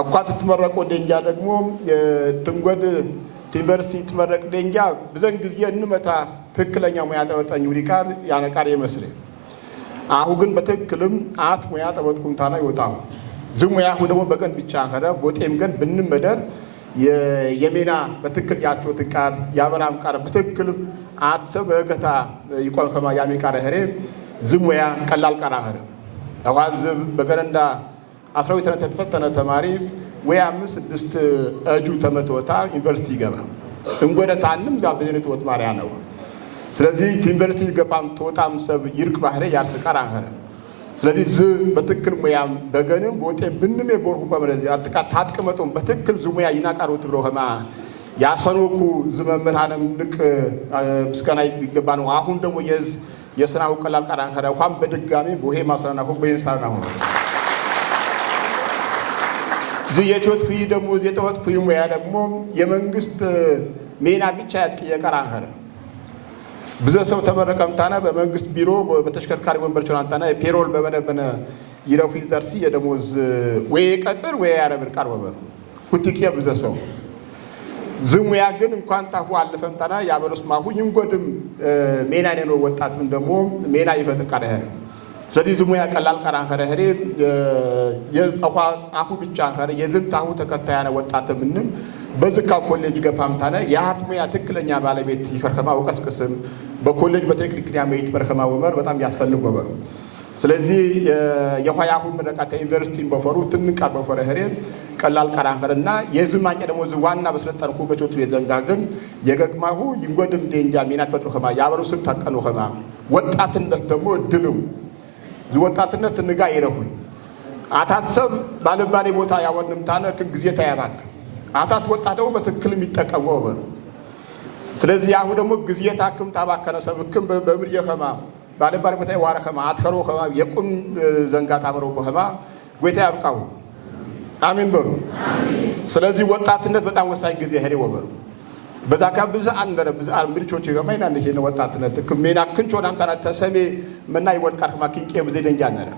አኳት ተመረቆ ደንጃ ደግሞ ትንጎድ ዩኒቨርሲቲ ተመረቅ ደንጃ ብዙን ጊዜ እንመታ ትክክለኛ ሙያ ጠበጠኝ ውሪካር ያነቃር ይመስል አሁን ግን በትክክልም አት ሙያ ጠበጥኩም ታና ይወጣው ዝሙያ ደግሞ በቀን ብቻ ከረ ቦጤም ግን ብንመደር የሜና በትክክል ያቸው ትቃር ያበራም ቃር በትክክል አትሰብ በገታ ይቆም ከማ ያሚ ቃር ሄሬ ዝሙያ ቀላል ቃር ሄሬ አዋዝ በገረንዳ 12 ተፈተነ ተማሪ ወይ 5-6 እጁ ተመቶታ ዩኒቨርሲቲ ገባ እንጎደታንም ዛ በዘኔት ወጥ ማሪያ ነው ስለዚህ ዩኒቨርሲቲ ገባም ተወጣም ሰብ ይርቅ ባህረ ያርስ ቃር ሄሬ ስለዚህ በትክክል ሙያም በገንም ቦጤ ብንሜ ቦርኩ በመለዚ አጥቃ ታጥቀመጡም በትክክል ዝሙያ ይናቃሩ ትብሮ ኸማ ያሰኖኩ ዝመምህራንም ንቅ ምስጋና ይገባ ነው አሁን ደግሞ የስናው ቀላል ቃራን ከራ እንኳን በድጋሚ ቦሄ ማሰናና ሆ በይንሳና ሆ ዝየቾት ኩይ ደግሞ ዘተወት ኩይ ሙያ ደግሞ የመንግስት ሜና ብቻ ያቀራን ከራ ብዙ ሰው ተመረቀምታና በመንግስት ቢሮ በተሽከርካሪ ወንበር ቻንታና የፔሮል በበነበነ ይረፉ ይዘርሲ የደሞዝ ወይ ቀጥር ወይ ያረብር ቀርበበር ኩቲኪያ ብዙ ሰው ዝሙያ ግን እንኳን ታሁ አለፈምታና ያበሩስ ማሁ ይንጎድም ሜና ነው ወጣትም ደግሞ ሜና ይፈጥቃለ ሄረ ስለዚህ ዝሙያ ቀላል ቀራን ከረ ሄረ የአቋ አሁ ብቻ ከረ የዝምታሁ ተከታያነ ወጣትምንም በዝካ ኮሌጅ ገፋምታነ ያትሙያ ትክክለኛ ባለቤት ይከርከማ ወቀስቅስም በኮሌጅ በቴክኒክ ያመይት በርከማ ወመር በጣም ያስፈልግ ወበር ስለዚህ የኋያሁ ምረቃተ ዩኒቨርሲቲ በፈሩ ትንቃር በፈረ ሄሬ ቀላል ቀራንፈርና የዝማኛ ደግሞ ዋና በስለጠርኩ በቾቱ የዘንጋግን የገግማሁ ይንጎድም ደንጃ ሚና ተፈጥሮ ከማ ያበሩ ስም ታቀኑ ከማ ወጣትነት ደግሞ ድልም ወጣትነት ንጋ ይረሁ አታሰብ ባለባሌ ቦታ ያወንም ታነ ጊዜ ታያባክ አታት ወጣት ደግሞ በትክክል የሚጠቀመው ወበር ስለዚህ አሁን ደግሞ ጊዜ ታክም ታባከነ ሰብክም በብር የከማ ባለባሌ ቦታ ያዋረከማ አትከሮ ከማ የቁም ዘንጋታ አብሮ ከማ ወይታ ያብቃው አሜን በሩ ስለዚህ ወጣትነት በጣም ወሳኝ ጊዜ ሄደ ወበሩ በዛ ካብዝ አንደረ ብዙ አምብልቾች ገማይና እንደ ነው ወጣትነት ከሜና ክንቾን አንታና ተሰሜ መና ይወድቃር ከማ ኪንቄ ብዙ ደንጃ ነረ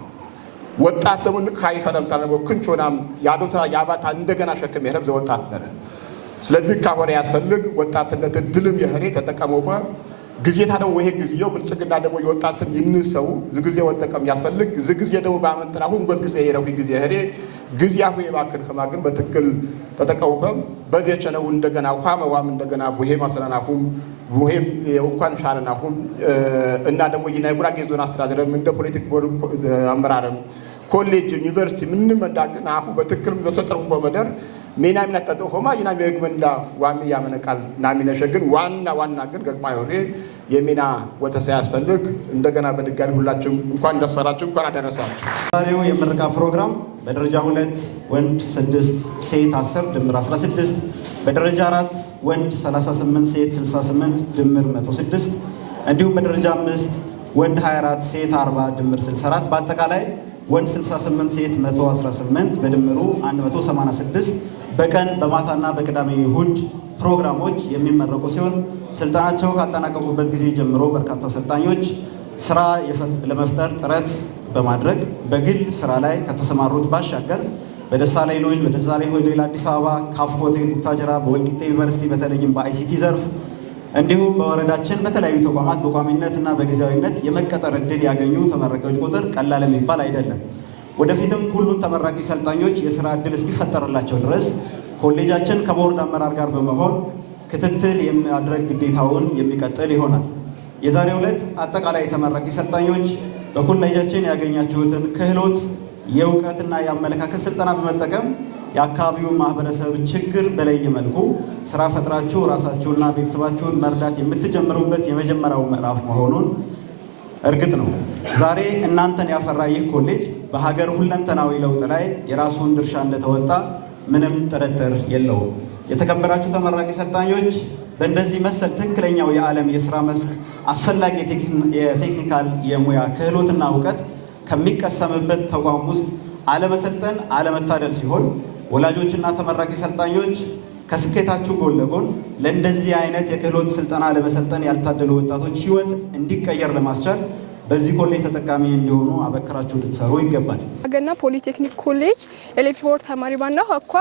ወጣት ደግሞ ንካይ ከረምታ ነው ክንቾናም ያዶታ ያባታ እንደገና ሸከም ይሄረብ ዘወጣት ነረ ስለዚህ ካሆረ ያስፈልግ ወጣትነት ድልም የህሬ ተጠቀመው ጊዜታ ደግሞ ይሄ ጊዜው ብልጽግና ደግሞ የወጣትም ይንሰው ዝግዜው ወጠቀም ያስፈልግ ዝግዜ ደግሞ ባመንጥራሁ እንግዲህ የረው ጊዜ ህሬ ጊዜያው የባክን ከማግን በትክክል ተጠቀውከም በዚያቸው እንደገና ቋመዋም እንደገና ቦሄ ማሰናናሁም ቦሄም እንኳን ሻለናሁም እና ደግሞ የናይጉራጌ ዞን አስተዳደርም እንደ ፖለቲክ ቦርድ አመራርም ኮሌጅ ዩኒቨርሲቲ ምንም እንዳግን አሁ በትክክል በሰጠሩ በመደር ሜናም ነጠጠው ሆማ ይና የግመንዳ ዋሚ ያመነቃል ናሚነሸግን ዋና ግን ገግማ ይወሬ የሜና ወተሳ ያስፈልግ እንደገና በድጋሚ ሁላችሁም እንኳን ደሰራችሁ እንኳን አደረሳችሁ። ዛሬው የምረቃ ፕሮግራም በደረጃ 2 ወንድ 6 ሴት 10 ድምር 16 በደረጃ 4 ወንድ 38 ሴት 68 ድምር 106 እንዲሁም በደረጃ 5 ወንድ 24 ሴት 40 ድምር 64 በአጠቃላይ ወንድ 68 ሴት 118 በድምሩ 186 በቀን በማታና በቅዳሜ እሁድ ፕሮግራሞች የሚመረቁ ሲሆን ስልጣናቸው ካጠናቀቁበት ጊዜ ጀምሮ በርካታ ሰልጣኞች ስራ ለመፍጠር ጥረት በማድረግ በግል ስራ ላይ ከተሰማሩት ባሻገር በደሳለኝ ሎጅ፣ በደሳለኝ ሆቴል አዲስ አበባ፣ ካፍ ሆቴል ቡታጅራ፣ በወልቂጤ ዩኒቨርሲቲ በተለይም በአይሲቲ ዘርፍ እንዲሁም በወረዳችን በተለያዩ ተቋማት በቋሚነት እና በጊዜያዊነት የመቀጠር እድል ያገኙ ተመራቂዎች ቁጥር ቀላል የሚባል አይደለም። ወደፊትም ሁሉም ተመራቂ ሰልጣኞች የስራ እድል እስኪፈጠርላቸው ድረስ ኮሌጃችን ከቦርድ አመራር ጋር በመሆን ክትትል የሚያደርግ ግዴታውን የሚቀጥል ይሆናል። የዛሬው ዕለት አጠቃላይ ተመራቂ ሰልጣኞች በኮሌጃችን ያገኛችሁትን ክህሎት የእውቀትና የአመለካከት ስልጠና በመጠቀም የአካባቢውን ማህበረሰብ ችግር በለየ መልኩ ስራ ፈጥራችሁ ራሳችሁና ቤተሰባችሁን መርዳት የምትጀምሩበት የመጀመሪያው ምዕራፍ መሆኑን እርግጥ ነው። ዛሬ እናንተን ያፈራ ይህ ኮሌጅ በሀገር ሁለንተናዊ ለውጥ ላይ የራሱን ድርሻ እንደተወጣ ምንም ጥርጥር የለውም። የተከበራችሁ ተመራቂ ሰልጣኞች በእንደዚህ መሰል ትክክለኛው የዓለም የስራ መስክ አስፈላጊ የቴክኒካል የሙያ ክህሎትና እውቀት ከሚቀሰምበት ተቋም ውስጥ አለመሰልጠን አለመታደል ሲሆን ወላጆችና ተመራቂ ሰልጣኞች ከስኬታችሁ ጎን ለጎን ለእንደዚህ አይነት የክህሎት ስልጠና ለመሰልጠን ያልታደሉ ወጣቶች ህይወት እንዲቀየር ለማስቻል በዚህ ኮሌጅ ተጠቃሚ እንዲሆኑ አበክራችሁ ልትሰሩ ይገባል። አገና ፖሊቴክኒክ ኮሌጅ ኤሌክትሪክ ተማሪ ባንዳ አኳ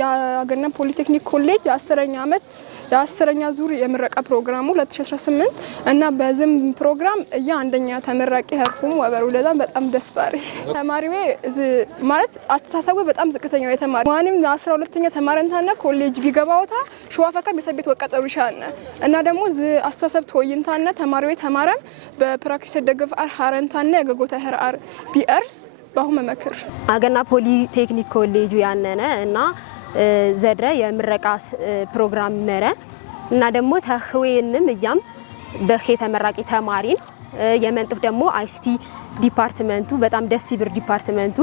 የአገና ፖሊቴክኒክ ኮሌጅ የ10ኛ ዙር የምረቃ ፕሮግራሙ 2018 እና በዝም ፕሮግራም አንደኛ ተመራቂ ሀርኩም ወበሩ ለዛም በጣም ደስ ባሪ ተማሪው ማለት አስተሳሰቡ በጣም ዝቅተኛው የተማሪ ማንም 12ኛ ተማረንታና ኮሌጅ ቢገባውታ ሸዋፈካ በሰቤት ወቀጠሩ ይሻልና እና ደግሞ አስተሳሰብ ተወይንታና ተማሪው ተማረም በፕራክቲስ ደግፍ አርሃረንታና የገጎታ ህርአር ቢአርስ ባሁን መመክር አገና ፖሊቴክኒክ ኮሌጅ ያነነ እና ዘድረ የምረቃ ፕሮግራም ነረ እና ደግሞ ተህዌንም እያም በሄ ተመራቂ ተማሪን የመንጥፍ ደግሞ አይሲቲ ዲፓርትመንቱ በጣም ደስ ይብር ዲፓርትመንቱ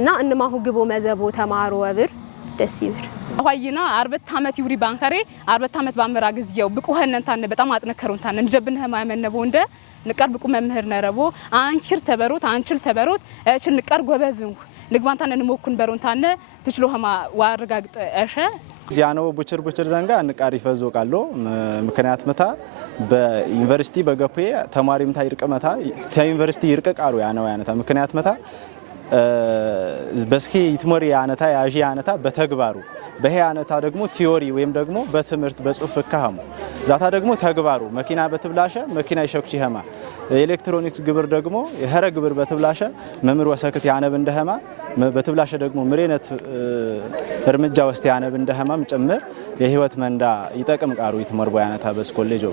እና እንማሁ ግቦ መዘቦ ተማሮ ወብር ደስ ይብር ሆይና 40 ዓመት ይውሪ ባንከሬ 40 ዓመት ባመራ ግዝየው ብቁ ሀነንታን በጣም አጥነከሩንታን እንጀብን ህማመነቦ እንደ ንቀር ብቁ መምህር ነረቦ አንቺር ተበሩት አንቺል ተበሩት እቺ ንቀር ጎበዝን ንግባንታን እንሞኩን በሩንታን ትችሎ ሀማ ዋርጋግጥ እሸ ጃኖ ቡችር ዘንጋ ንቃሪ ፈዞ ቃሎ ምክንያት መታ በዩኒቨርሲቲ በገፔ ተማሪ ምታ ይርቀመታ ዩኒቨርሲቲ ይርቀቃሉ ያነው ያነታ ምክንያት መታ በስኪ ይትሞሪ ያነታ ያጂ ያነታ በተግባሩ በሄ ያነታ ደግሞ ቲዮሪ ወይም ደግሞ በትምህርት በጽሁፍ ከሃሙ ዛታ ደግሞ ተግባሩ መኪና በትብላሸ መኪና ይሸክቺ ሀማ ኤሌክትሮኒክስ ግብር ደግሞ የኸረ ግብር በትብላሸ መምር ወሰክት ያነብ እንደሃማ በትብላሸ ደግሞ ምሬነት እርምጃ ወስተ ያነብ እንደሃማም ጭምር የህይወት መንዳ ይጠቅም ቃሩ ይትሞር ቦያነታ በስ ኮሌጅ